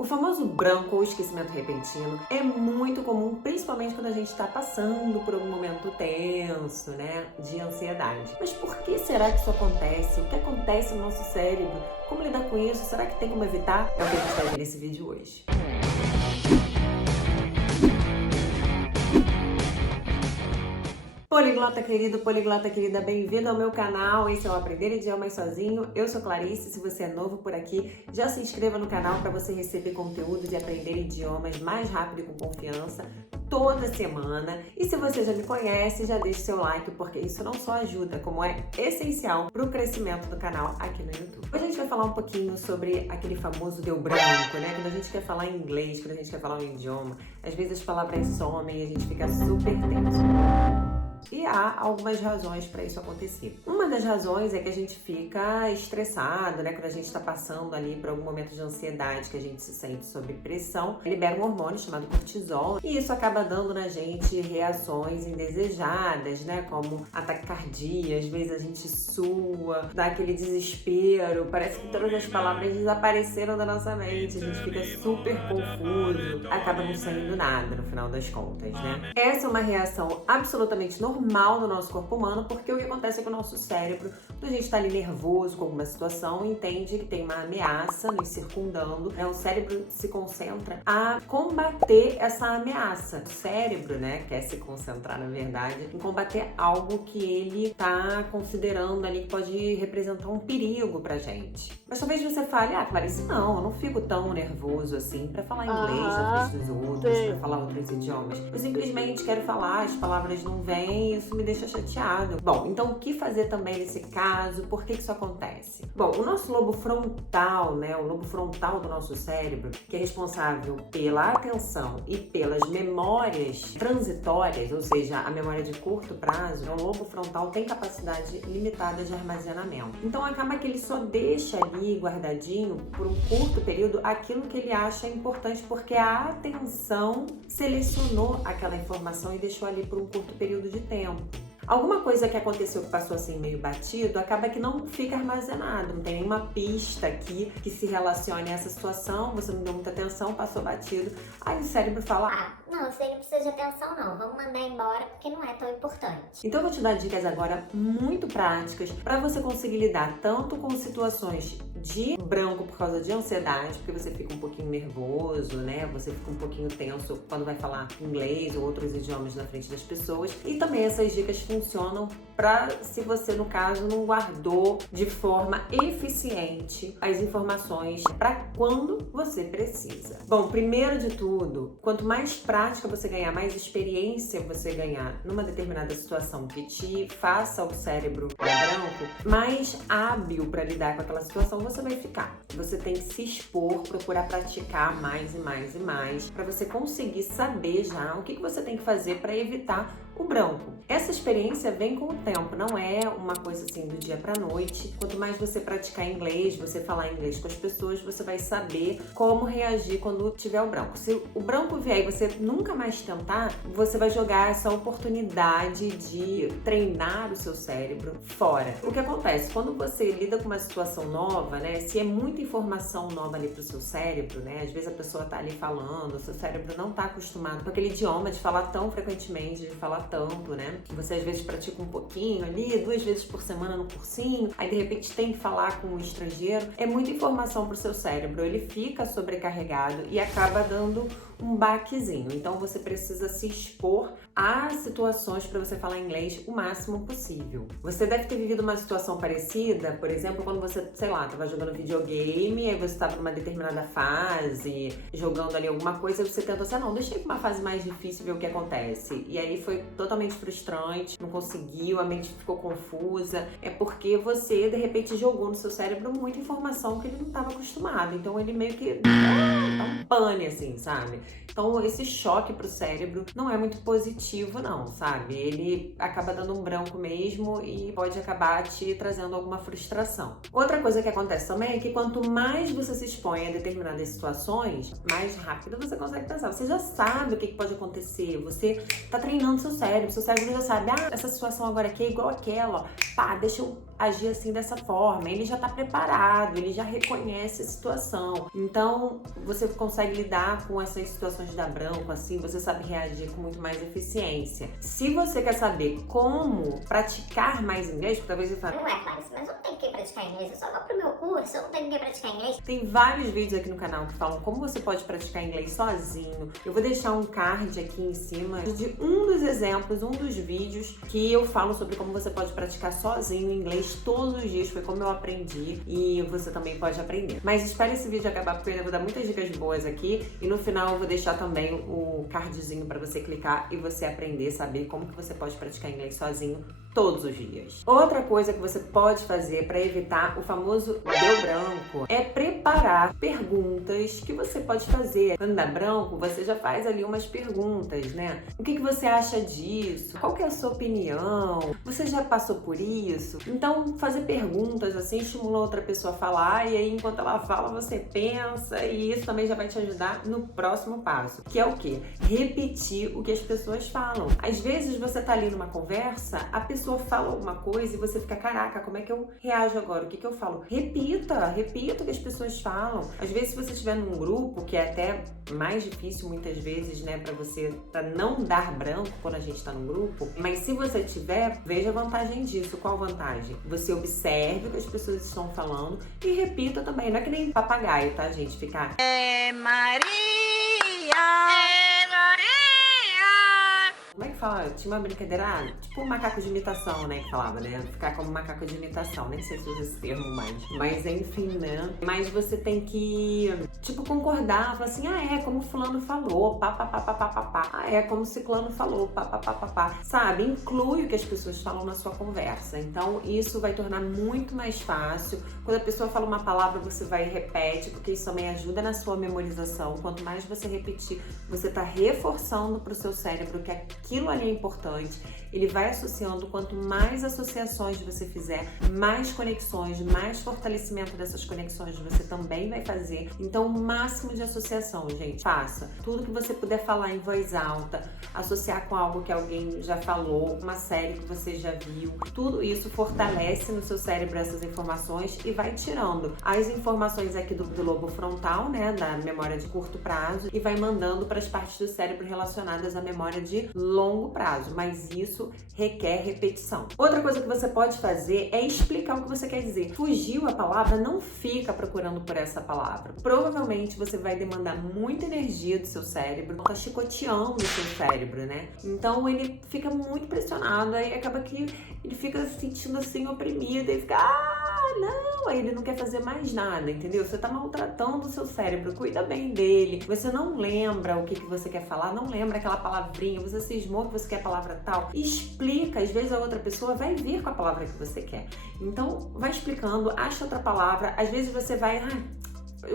O famoso branco ou esquecimento repentino é muito comum, principalmente quando a gente está passando por algum momento tenso, né, de ansiedade. Mas por que será que isso acontece? O que acontece no nosso cérebro? Como lidar com isso? Será que tem como evitar? É o que a gente vai ver nesse vídeo hoje. Poliglota querida, bem-vindo ao meu canal. Esse é o Aprender Idiomas Sozinho. Eu sou Clarice. Se você é novo por aqui, já se inscreva no canal para você receber conteúdo de aprender idiomas mais rápido e com confiança toda semana. E se você já me conhece, já deixe seu like, porque isso não só ajuda, como é essencial para o crescimento do canal aqui no YouTube. Hoje a gente vai falar um pouquinho sobre aquele famoso deu branco, né? Quando a gente quer falar inglês, quando a gente quer falar um idioma, às vezes as palavras somem e a gente fica super tenso. E há algumas razões para isso acontecer. Uma das razões é que a gente fica estressado, né? Quando a gente está passando ali por algum momento de ansiedade, que a gente se sente sob pressão, libera um hormônio chamado cortisol e isso acaba dando na gente reações indesejadas, né? Como ataque cardíaco, às vezes a gente sua, dá aquele desespero, parece que todas as palavras desapareceram da nossa mente, a gente fica super confuso, acaba não saindo nada no final das contas, né? Essa é uma reação absolutamente normal no nosso corpo humano, porque o que acontece é que o nosso cérebro, quando a gente está ali nervoso com alguma situação, entende que tem uma ameaça nos circundando, né? O cérebro se concentra a combater essa ameaça. O cérebro, né, quer se concentrar, na verdade, em combater algo que ele está considerando ali que pode representar um perigo pra gente. Mas talvez você fale, Clarice, não, eu não fico tão nervoso assim pra falar inglês na frente dos outros, pra falar outros idiomas. Eu simplesmente quero falar, as palavras não vêm, isso me deixa chateado. Bom, então o que fazer também nesse caso? Por que isso acontece? Bom, o nosso lobo frontal, né, o lobo frontal do nosso cérebro, que é responsável pela atenção e pelas memórias transitórias, ou seja, a memória de curto prazo, o lobo frontal tem capacidade limitada de armazenamento. Então acaba que ele só deixa ali guardadinho por um curto período aquilo que ele acha importante, porque a atenção selecionou aquela informação e deixou ali por um curto período de tempo. Alguma coisa que aconteceu que passou assim meio batido, acaba que não fica armazenado, não tem nenhuma pista aqui que se relacione a essa situação, você não deu muita atenção, passou batido, aí o cérebro fala, não, isso aí não precisa de atenção não, vamos mandar embora porque não é tão importante. Então eu vou te dar dicas agora muito práticas para você conseguir lidar tanto com situações de branco por causa de ansiedade, porque você fica um pouquinho nervoso, né? Você fica um pouquinho tenso quando vai falar inglês ou outros idiomas na frente das pessoas. E também essas dicas funcionam para se você, no caso, não guardou de forma eficiente as informações para quando você precisa. Bom, primeiro de tudo, quanto mais prática você ganhar, mais experiência você ganhar numa determinada situação que te faça o cérebro branco, mais hábil para lidar com aquela situação você vai ficar. Você tem que se expor, procurar praticar mais e mais e mais, para você conseguir saber já o que você tem que fazer para evitar o branco. Essa experiência vem com o tempo, não é uma coisa assim do dia pra noite. Quanto mais você praticar inglês, você falar inglês com as pessoas, você vai saber como reagir quando tiver o branco. Se o branco vier e você nunca mais tentar, você vai jogar essa oportunidade de treinar o seu cérebro fora. O que acontece? Quando você lida com uma situação nova, né? Se é muita informação nova ali pro seu cérebro, né? Às vezes a pessoa tá ali falando, o seu cérebro não tá acostumado com aquele idioma de falar tão frequentemente, de falar tanto, né? Você às vezes pratica um pouquinho ali, 2 vezes por semana no cursinho, aí de repente tem que falar com um estrangeiro. É muita informação pro seu cérebro, ele fica sobrecarregado e acaba dando um baquezinho. Então você precisa se expor a situações para você falar inglês o máximo possível. Você deve ter vivido uma situação parecida, por exemplo, quando você, sei lá, estava jogando videogame, aí você estava numa determinada fase, jogando ali alguma coisa, e você tentou assim, não, deixa eu ir pra uma fase mais difícil ver o que acontece. E aí foi totalmente frustrante, não conseguiu, a mente ficou confusa. É porque você, de repente, jogou no seu cérebro muita informação que ele não estava acostumado. Então ele meio que dá um pane, assim, sabe? Então esse choque pro cérebro não é muito positivo não, sabe? Ele acaba dando um branco mesmo e pode acabar te trazendo alguma frustração. Outra coisa que acontece também é que quanto mais você se expõe a determinadas situações, mais rápido você consegue pensar. Você já sabe o que pode acontecer, você tá treinando seu cérebro já sabe, essa situação agora aqui é igual aquela, ó, deixa eu agir assim dessa forma. Ele já tá preparado, ele já reconhece a situação. Então, você consegue lidar com essas situações de dar branco, assim, você sabe reagir com muito mais eficiência. Se você quer saber como praticar mais inglês, porque talvez você fale, Não é, Clarice, mas eu não tenho que praticar inglês, eu só vou pro meu curso, eu não tenho que praticar inglês. tem vários vídeos aqui no canal que falam como você pode praticar inglês sozinho. Eu vou deixar um card aqui em cima de um dos exemplos, um dos vídeos que eu falo sobre como você pode praticar sozinho inglês todos os dias. Foi como eu aprendi e você também pode aprender. Mas espere esse vídeo acabar porque eu ainda vou dar muitas dicas boas aqui e no final eu vou deixar também o cardzinho para você clicar e você aprender, saber como que você pode praticar inglês sozinho todos os dias. Outra coisa que você pode fazer para evitar o famoso deu branco é preparar perguntas que você pode fazer. Quando dá branco, você já faz ali umas perguntas, né? O que você acha disso? Qual que é a sua opinião? Você já passou por isso? Então, fazer perguntas assim estimula outra pessoa a falar e aí enquanto ela fala, você pensa e isso também já vai te ajudar no próximo passo, que é o quê? Repetir o que as pessoas falam. Às vezes você tá ali numa conversa, a pessoa fala alguma coisa e você fica, caraca, como é que eu reajo agora? O que eu falo? Repita o que as pessoas falam. Às vezes, se você estiver num grupo, que é até mais difícil muitas vezes, né, pra não dar branco quando a gente tá num grupo, mas se você tiver, veja a vantagem disso. Qual a vantagem? Você observe o que as pessoas estão falando e repita também. Não é que nem papagaio, tá, gente? Ficar Maria! Como é que fala? Tinha uma brincadeira, tipo um macaco de imitação, né, que falava, né? Ficar como macaco de imitação, nem sei se usa esse termo mais. Mas enfim, né? Mas você tem que, tipo, concordar, falar assim, como fulano falou, pá. É como ciclano falou, pá. Sabe? Inclui o que as pessoas falam na sua conversa. Então, isso vai tornar muito mais fácil. Quando a pessoa fala uma palavra, você vai e repete, porque isso também ajuda na sua memorização. Quanto mais você repetir, você tá reforçando pro seu cérebro que aquilo ali é importante, ele vai associando. Quanto mais associações você fizer, mais conexões, mais fortalecimento dessas conexões você também vai fazer. Então, o máximo de associação, gente, faça. Tudo que você puder falar em voz alta, associar com algo que alguém já falou, uma série que você já viu, tudo isso fortalece no seu cérebro essas informações e vai tirando as informações aqui do lobo frontal, né, da memória de curto prazo, e vai mandando para as partes do cérebro relacionadas à memória de longo prazo, mas isso requer repetição. Outra coisa que você pode fazer é explicar o que você quer dizer. Fugiu a palavra, não fica procurando por essa palavra. Provavelmente você vai demandar muita energia do seu cérebro, tá chicoteando o seu cérebro, né? Então ele fica muito pressionado, aí acaba que ele fica se sentindo assim oprimido e fica, não, aí ele não quer fazer mais nada, entendeu? Você tá maltratando o seu cérebro, cuida bem dele. Você não lembra o que você quer falar, não lembra aquela palavrinha, você cismou que você quer a palavra tal. Explica, às vezes a outra pessoa vai vir com a palavra que você quer. Então, vai explicando, acha outra palavra, às vezes você vai,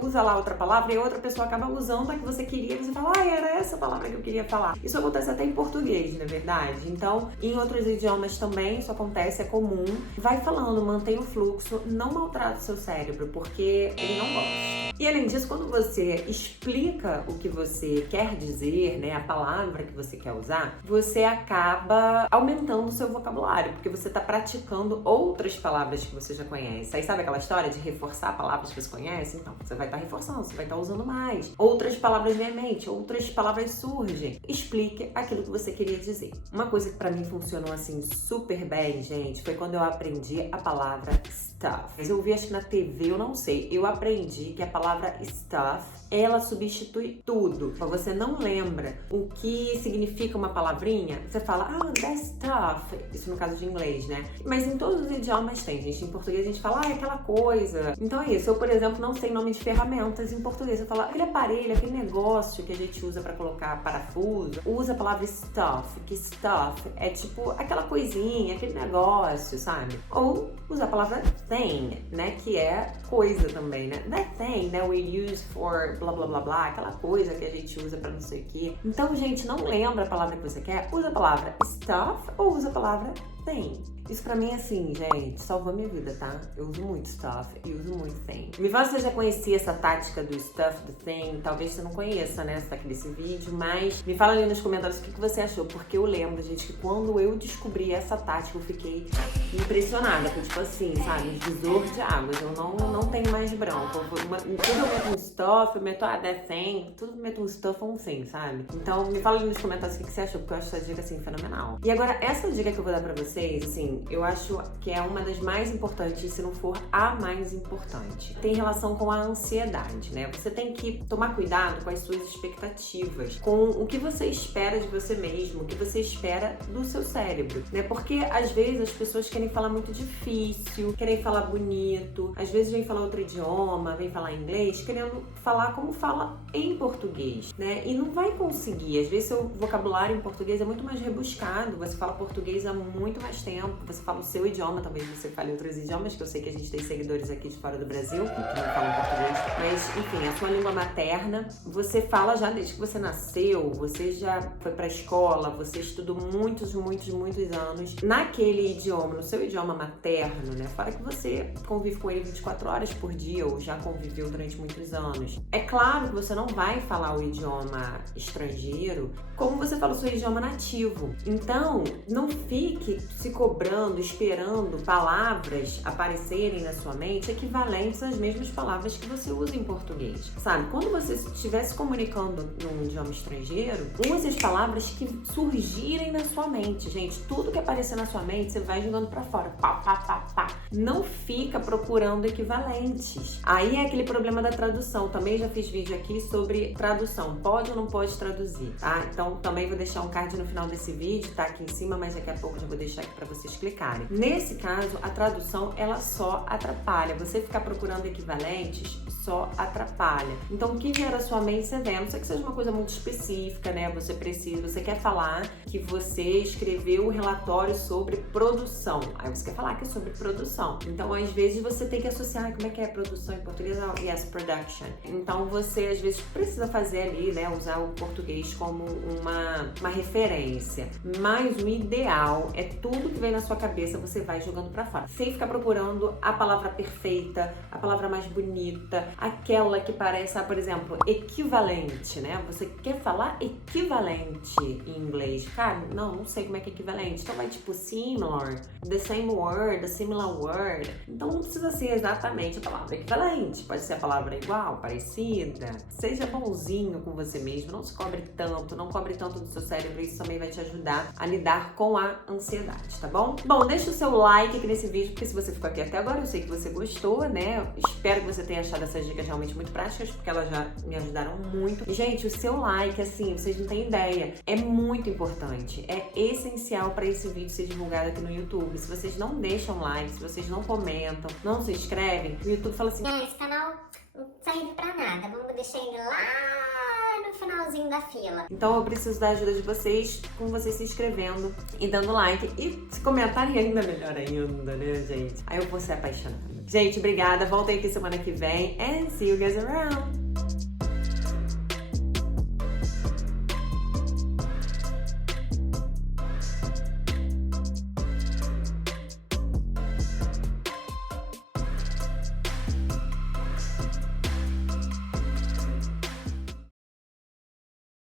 usa lá outra palavra e a outra pessoa acaba usando a que você queria e você fala, era essa palavra que eu queria falar. Isso acontece até em português, na verdade. Então, em outros idiomas também isso acontece, é comum. Vai falando, mantém o fluxo, não maltrata o seu cérebro, porque ele não gosta. E além disso, quando você explica o que você quer dizer, né, a palavra que você quer usar, você acaba aumentando o seu vocabulário, porque você está praticando outras palavras que você já conhece. Aí sabe aquela história de reforçar palavras que você conhece? Então, você vai estar reforçando, você vai estar usando mais. Outras palavras vêm à mente, outras palavras surgem. Explique aquilo que você queria dizer. Uma coisa que pra mim funcionou assim super bem, gente, foi quando eu aprendi a palavra stuff. Eu ouvi, acho que na TV, eu não sei. Eu aprendi que a palavra stuff, ela substitui tudo. Quando você não lembra o que significa uma palavrinha, você fala, that stuff. Isso no caso de inglês, né? Mas em todos os idiomas tem, gente. Em português a gente fala, aquela coisa. Então é isso. Eu, por exemplo, não sei nome de ferramentas. Em português eu falo, aquele aparelho, aquele negócio que a gente usa pra colocar parafuso, usa a palavra stuff, que stuff é tipo aquela coisinha, aquele negócio, sabe? Ou usa a palavra thing, né? Que é coisa também, né? That thing, né? We use for blá blá blá blá, aquela coisa que a gente usa pra não sei o quê. Então, gente, não lembra a palavra que você quer? Usa a palavra stuff ou usa a palavra Tem. Isso pra mim, assim, gente, salvou minha vida, tá? Eu uso muito stuff e uso muito thing. Me fala se você já conhecia essa tática do stuff, do thing. Talvez você não conheça, né? Você tá aqui nesse vídeo, mas me fala ali nos comentários o que você achou. Porque eu lembro, gente, que quando eu descobri essa tática, eu fiquei impressionada. Porque, tipo assim, sabe? Um divisor de águas. Eu não tenho mais branco. Tudo eu meto um stuff, eu meto that thing. Tudo eu meto um stuff ou um thing, sabe? Então, me fala ali nos comentários o que você achou. Porque eu acho essa dica, assim, fenomenal. E agora, essa dica que eu vou dar pra vocês, assim, eu acho que é uma das mais importantes, se não for a mais importante. Tem relação com a ansiedade, né? Você tem que tomar cuidado com as suas expectativas, com o que você espera de você mesmo, o que você espera do seu cérebro, né? Porque às vezes as pessoas querem falar muito difícil, querem falar bonito, às vezes vem falar outro idioma, vem falar inglês, querendo falar como fala em português, né? E não vai conseguir. Às vezes seu vocabulário em português é muito mais rebuscado, você fala português há muito mais tempo, você fala o seu idioma, talvez você fale outros idiomas, que eu sei que a gente tem seguidores aqui de fora do Brasil, que não falam português, mas enfim, a sua língua materna, você fala já desde que você nasceu, você já foi pra escola, você estudou muitos anos naquele idioma, no seu idioma materno, né? Fora que você convive com ele 24 horas por dia, ou já conviveu durante muitos anos. É claro que você não vai falar o idioma estrangeiro como você fala o seu idioma nativo. Então, não fique se cobrando, esperando palavras aparecerem na sua mente equivalentes às mesmas palavras que você usa em português. Sabe? Quando você estiver se comunicando num idioma estrangeiro, use as palavras que surgirem na sua mente. Gente, tudo que aparecer na sua mente, você vai jogando pra fora. Pá, pá, pá, pá. Não fica procurando equivalentes. Aí é aquele problema da tradução. Também já fiz vídeo aqui sobre tradução. Pode ou não pode traduzir, tá? Então, também vou deixar um card no final desse vídeo, tá aqui em cima, mas daqui a pouco já vou deixar aqui pra vocês clicarem. Nesse caso, a tradução, ela só atrapalha. Você ficar procurando equivalentes só atrapalha. Então, o que vier à sua mente, você vê. A não ser que seja uma coisa muito específica, né? Você quer falar que você escreveu um relatório sobre produção. Aí você quer falar que é sobre produção. Então, às vezes, você tem que associar como é que é produção em português? Yes, production. Então, você, às vezes, precisa fazer ali, né? Usar o português como uma referência. Mas o ideal é tudo que vem na sua cabeça, você vai jogando pra fora. Sem ficar procurando a palavra perfeita, a palavra mais bonita, aquela que parece, por exemplo, equivalente, né? Você quer falar equivalente em inglês. Cara, não sei como é que é equivalente. Então vai tipo similar, the same word, a similar word. Então não precisa ser exatamente a palavra equivalente. Pode ser a palavra igual, parecida. Seja bonzinho com você mesmo, não se cobre tanto, não cobre tanto do seu cérebro. Isso também vai te ajudar a lidar com a ansiedade, tá bom? Bom, deixa o seu like aqui nesse vídeo, porque se você ficou aqui até agora, eu sei que você gostou, né? Espero que você tenha achado essas dicas realmente muito práticas, porque elas já me ajudaram muito. E, gente, o seu like, assim, vocês não têm ideia, é muito importante, é essencial para esse vídeo ser divulgado aqui no YouTube. Se vocês não deixam like, se vocês não comentam, não se inscrevem, o YouTube fala assim: esse canal não serve pra nada, vamos deixar ele lá no finalzinho da fila. Então eu preciso da ajuda de vocês, com vocês se inscrevendo e dando like. E se comentarem ainda melhor ainda, né, gente? Aí eu vou ser apaixonada. Gente, obrigada. Voltem aqui semana que vem. And see you guys around.